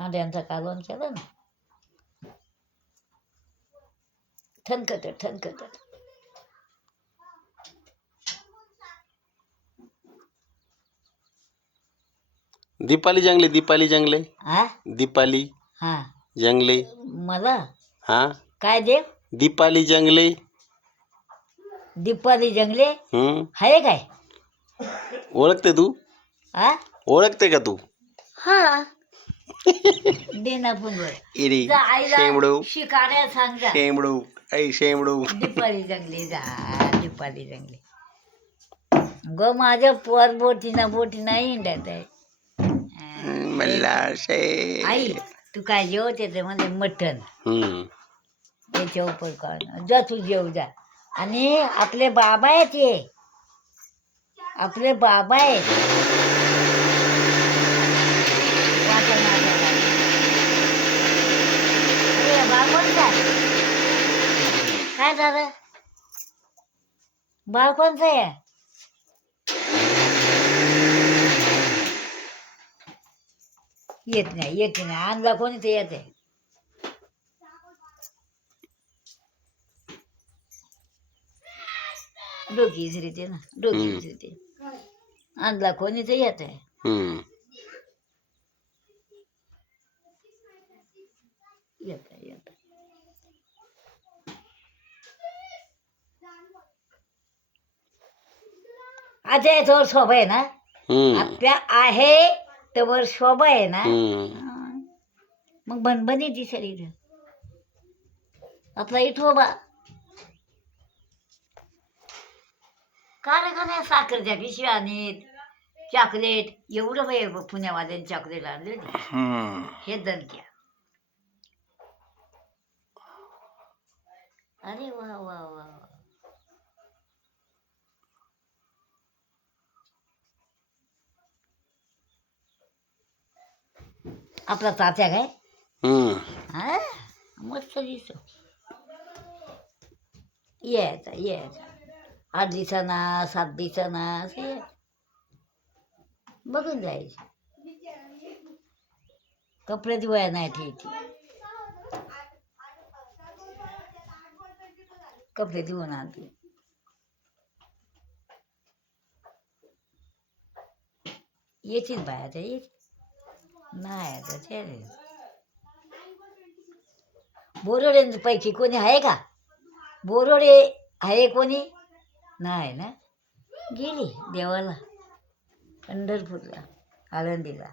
अंड्यांचा कालवण केला ना, ठणकत ठणकत. दीपाली जंगले, दीपाली जंगले, हा दीपाली हा जंगले. मला हा काय देव? दीपाली जंगले. दीपाली जंगले आहे काय? ओळखते तू? हा ओळखते का तू? हा दे ना फोनवर. इरी जा आईला शेंबडू शिकाड्या सांग जा. शेंबडू ऐ शेंबडू. दीपाली जंगले जा, दीपाली जंगले. ग माझ्या पोर बोटीना इंड्यात आहे. मल्ला आई तू काय जेवत येते म्हणजे मटण त्याच्या उपर काढ जा, तू जेव जा. आणि आपले बाबा आहेत, ये आपले बाबा आहेत. अरे बाळ कोणता? काय झालं? बाळ कोणचं आहे? येत नाही आणला कोणी ते येते. डोकी विसरते ना, डोकी विसरते. आणला कोणी ते येत आहे. येत आता याच्यावर शोभा आहे ना, आप्या आहे त्यावर शोभा आहे ना. मग बनबनी ती शरीर आपला इठोबा कारखान्यात साखरच्या पिशव्या आणत, चॉकलेट एवढं बाई पुण्यावाल्याने चॉकलेट आणले हे दणक्या. अरे वा वा वा. आपला तात्या काय हा मस्त दिसतो. यायचा 8 दिवसांना 7 दिवसांना असं बघून जायचं. कपडे धुवायला नाही ठीक, कपडे धुवून आणते. येतील बाया त्या येतील नाही आता ते बोरोड्यांपैकी कोणी आहे का? बोरोडे आहे कोणी? नाही ना, गेली देवाला पंढरपूरला आळंदीला.